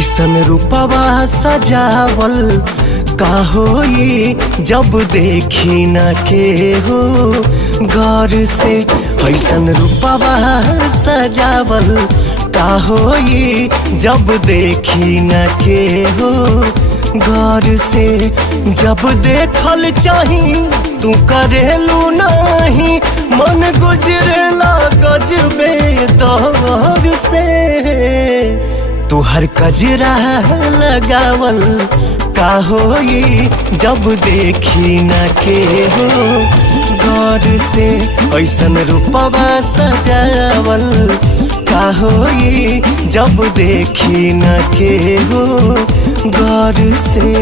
ऐसन रूपवा सजावल का होई जब देखी न के हो गौर से। ऐसन रूपवा सजावल का होई जब देखी न के हो गौर से। जब देखल चाही तू करेलू नहीं, मन गुजरेला गजबे दौर से। तू हर कजरा लगावल का होई जब देखी न के हो गौर से। ऐसन रूपवा सजावल का होई जब देखी न के हो गौर से।